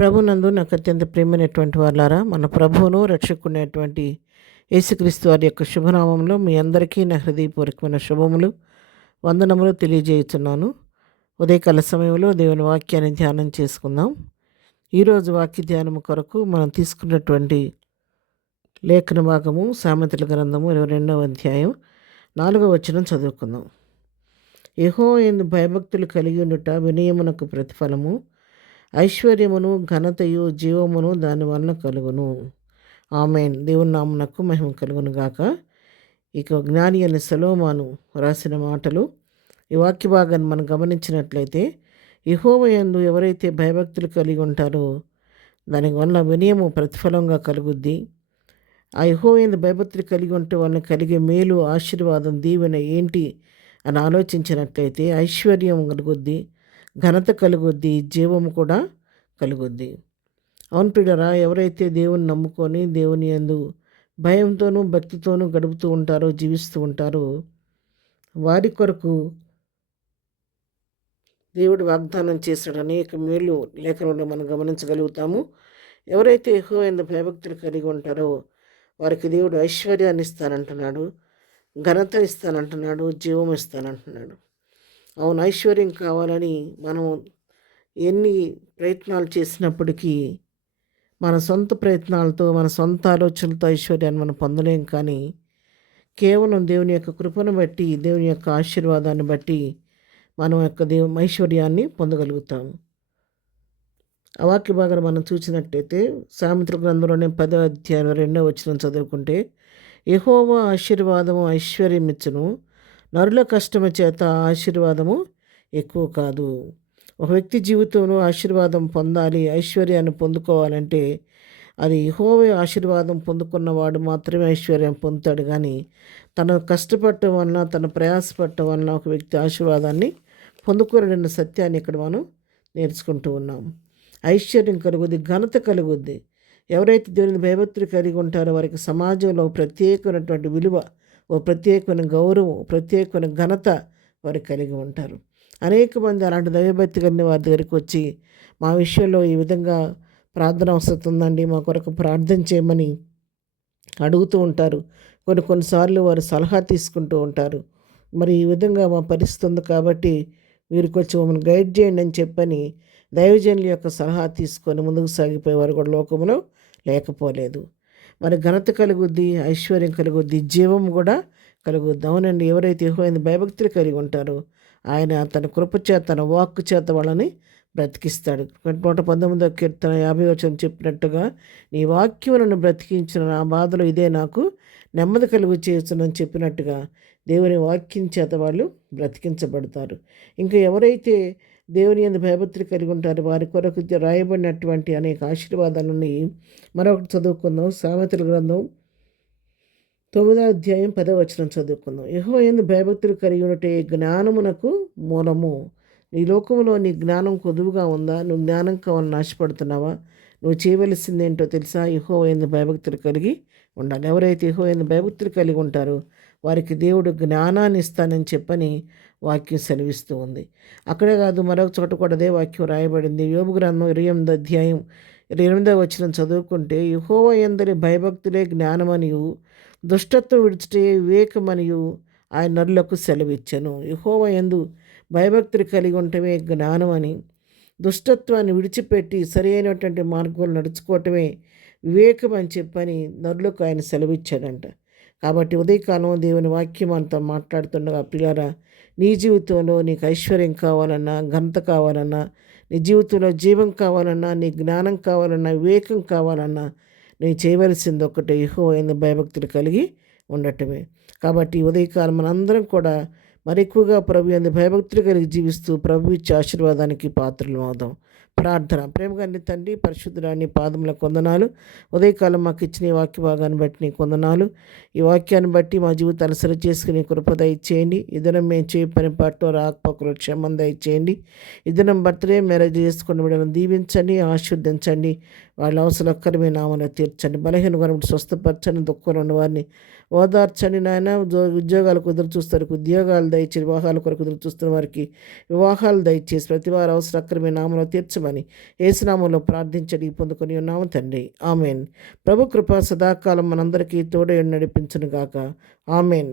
ప్రభునందు నాకు అత్యంత ప్రియమైనటువంటి వాళ్ళారా, మన ప్రభువును రక్షకునేటువంటి యేసుక్రీస్తు వారి యొక్క శుభనామంలో మీ అందరికీ నా హృదయపూర్వకమైన శుభములు, వందనములు తెలియజేయుచున్నాను. ఉదయకాల సమయంలో దేవుని వాక్యాన్ని ధ్యానం చేసుకుందాం. ఈరోజు వాక్య ధ్యానము కొరకు మనం తీసుకున్నటువంటి లేఖన భాగము సామెతల గ్రంథము 22వ అధ్యాయం 4వ వచనం చదువుకుందాం. యెహోవా యందు భయభక్తులు కలిగి ఉండుట వినయమునకు ప్రతిఫలము, ఐశ్వర్యమును ఘనతయు జీవమును దాని వలన కలుగును. ఆమేన్. దేవుని నామమునకు మహిమ కలుగును గాక. ఇక జ్ఞాని అని సొలొమోను రాసిన మాటలు. ఈ వాక్య భాగాన్ని మనం గమనించినట్లయితే, యెహోవా యందు ఎవరైతే భయభక్తులు కలిగి ఉంటారో దాని వల్ల వినయము ప్రతిఫలంగా కలుగుద్ది. ఆ యెహోవా యందు భయభక్తులు కలిగి ఉంటే వాళ్ళని కలిగే మేలు, ఆశీర్వాదం, దీవెన ఏంటి అని ఆలోచించినట్లయితే ఐశ్వర్యం కలుగుద్ది, ఘనత కలుగుద్ది, జీవము కూడా కలుగుద్ది. అవును ప్రియులారా, ఎవరైతే దేవుని నమ్ముకొని దేవుని యందు భయంతోనూ భక్తితోనూ గడుపుతూ ఉంటారో, జీవిస్తూ ఉంటారో, వారి కొరకు దేవుడు వాగ్దానం చేశాడు అనేక మేలు లేఖనంలో మనం గమనించగలుగుతాము. ఎవరైతే యెహోవా యందు భయభక్తులు కలిగి ఉంటారో వారికి దేవుడు ఐశ్వర్యాన్ని ఇస్తానంటున్నాడు, ఘనత ఇస్తానంటున్నాడు, జీవం ఇస్తానంటున్నాడు. అవును, ఐశ్వర్యం కావాలని మనం ఎన్ని ప్రయత్నాలు చేసినప్పటికీ మన సొంత ప్రయత్నాలతో, మన సొంత ఆలోచనలతో ఐశ్వర్యాన్ని మనం పొందలేం. కానీ కేవలం దేవుని యొక్క కృపను బట్టి, దేవుని యొక్క ఆశీర్వాదాన్ని బట్టి మనం యొక్క ఐశ్వర్యాన్ని పొందగలుగుతాము. ఆ వాక్య భాగాన్ని మనం చూసినట్టయితే సామెతల గ్రంథంలోనే 10వ అధ్యాయం 2వ వచనం చదువుకుంటే, యెహోవా ఆశీర్వాదము ఐశ్వర్యమిచ్చును, నరుల కష్టము చేత ఆశీర్వాదము ఎక్కువ కాదు. ఒక వ్యక్తి జీవితంలో ఆశీర్వాదం పొందాలి, ఐశ్వర్యాన్ని పొందుకోవాలంటే అది యెహోవా ఆశీర్వాదం పొందుకున్నవాడు మాత్రమే ఐశ్వర్యం పొందుతాడు. కానీ తను కష్టపడటం వలన, తన ప్రయాసపడటం వలన ఒక వ్యక్తి ఆశీర్వాదాన్ని పొందుకోలేడన్న సత్యాన్ని ఇక్కడ మనం నేర్చుకుంటూ ఉన్నాం. ఐశ్వర్యం కలుగుద్ది, ఘనత కలుగుద్ది. ఎవరైతే దేవుని భయభక్తులు కలిగి ఉంటారో వారికి సమాజంలో ప్రత్యేకమైనటువంటి విలువ, ఓ ప్రత్యేకమైన గౌరవం, ప్రత్యేకమైన ఘనత వారు కలిగి ఉంటారు. అనేక మంది అలాంటి దైవభక్తి కలిగిన వారి దగ్గరికి వచ్చి మా విషయంలో ఈ విధంగా ప్రార్థన అవసరం ఉందండి, మా కొరకు ప్రార్థన చేయమని అడుగుతూ ఉంటారు. కొన్నిసార్లు వారు సలహా తీసుకుంటూ ఉంటారు. మరి ఈ విధంగా మా పరిస్థితి ఉంది కాబట్టి వీరికి వచ్చి మమ్మల్ని గైడ్ చేయండి అని చెప్పని దైవజనుల యొక్క సలహా తీసుకొని ముందుకు సాగిపోయేవారు కూడా లోకంలో లేకపోలేదు. మరి ఘనత కలుగుద్ది, ఐశ్వర్యం కలుగుద్ది, జీవం కూడా కలుగుద్ది. అవునండి, ఎవరైతే యెహోవా యందు భయభక్తులు కలిగి ఉంటారో ఆయన తన కృప చేత, తన వాక్కు చేత వాళ్ళని బ్రతికిస్తాడు. 119వ కీర్తన 50వ వచనం చెప్పినట్టుగా, నీ వాక్యం నన్ను బ్రతికించిన, నా బాధలో ఇదే నాకు నెమ్మది కలుగు చేస్తుందని చెప్పినట్టుగా దేవుని వాక్యం చేత వాళ్ళు బ్రతికించబడతారు. ఇంకా ఎవరైతే దేవుని యందు భయభక్తులు కలిగి ఉంటారో వారి కొరకు రాయబడినటువంటి అనేక ఆశీర్వాదాలని మరొకటి చదువుకుందాం. సామెతల గ్రంథం 9వ అధ్యాయం 10వ వచనం చదువుకుందాం. యెహోవా యందు భయభక్తులు కలిగి ఉంటే జ్ఞానమునకు మూలము. నీ లోకంలో నీ జ్ఞానం కొదువుగా ఉందా? నువ్వు జ్ఞానం కావాలని ఆశపడుతున్నావా? నువ్వు చేయవలసింది ఏంటో తెలుసా? యెహోవా యందు భయభక్తులు కలిగి ఉండాలి. ఎవరైతే యెహోవా యందు భయభక్తులు కలిగి ఉంటారో వారికి దేవుడు జ్ఞానాన్ని ఇస్తానని చెప్పని వాక్యం సెలవిస్తూ ఉంది. అక్కడే కాదు, మరొక చోట కూడా అదే వాక్యం రాయబడింది. యోబు గ్రంథం 28వ అధ్యాయం 28వ వచనం చదువుకుంటే, యెహోవా యందలి భయభక్తులే జ్ఞానమనియు, దుష్టత్వం విడిచిటే వివేకమనియు ఆయన నరులకు సెలవిచ్చెను. యెహోవా యందు భయభక్తులు కలిగి ఉండటమే జ్ఞానమని, దుష్టత్వాన్ని విడిచిపెట్టి సరి అయినటువంటి మార్గంలో నడుచుకోవటమే వివేకం అని చెప్పని నరులకు ఆయన సెలవిచ్చాడంట. కాబట్టి ఉదయకాలం దేవుని వాక్యం అంతా మాట్లాడుతుండగా, ప్రియారా, నీ జీవితంలో నీకు ఐశ్వర్యం కావాలన్నా, ఘనత కావాలన్నా, నీ జీవితంలో జీవం కావాలన్నా, నీ జ్ఞానం కావాలన్నా, వివేకం కావాలన్నా నేను చేయవలసింది ఒకటే, యెహోవా యందు భయభక్తులు కలిగి ఉండటమే. కాబట్టి ఉదయకాలం మనందరం కూడా మరి ఎక్కువగా ప్రభు యందు భయభక్తులు కలిగి జీవిస్తూ ప్రభు ఇచ్చే ఆశీర్వాదానికి పాత్రలు అవుదాం. ప్రార్థన. ప్రేమగా తండ్రి, పరిశుద్ధుడా, నీ పాదములకు వందనాలు. ఉదయకాలం మాకు ఇచ్చిన ఈ వాక్య భాగాన్ని బట్టి నీకు వందనాలు. ఈ వాక్యాన్ని బట్టి మా జీవితాలు సరి చేసుకుని కృప దయచేయండి. ఈ దినం మేము చేయ పని పాటలో రాకపోకలు క్షేమం దయచేయండి. ఈ దినం బర్త్డే, మ్యారేజ్ చేసుకుని బిడ్డలను దీవించండి, ఆశీర్వదించండి. వాళ్ళ అవసరం ఒక్కరి మీ నామమున తీర్చండి. బలహీన వారిని స్వస్థపరచండి, దుఃఖంలో ఉన్న వారిని ఓదార్చండి నాయన. ఉద్యోగాలు కుదురు చూస్తారు ఉద్యోగాలు దయచేసి, వివాహాల కొరకు కుదురు చూస్తున్న వారికి వివాహాలు దయచేసి ప్రతి వారి అవసర అక్రమే నామలో తీర్చమని యేసునామంలో ప్రార్థించడి పొందుకొని ఉన్నాము తండ్రి. ఆమెన్. ప్రభు కృప సదాకాలం మనందరికీ తోడై నడిపించును గాక. ఆమెన్.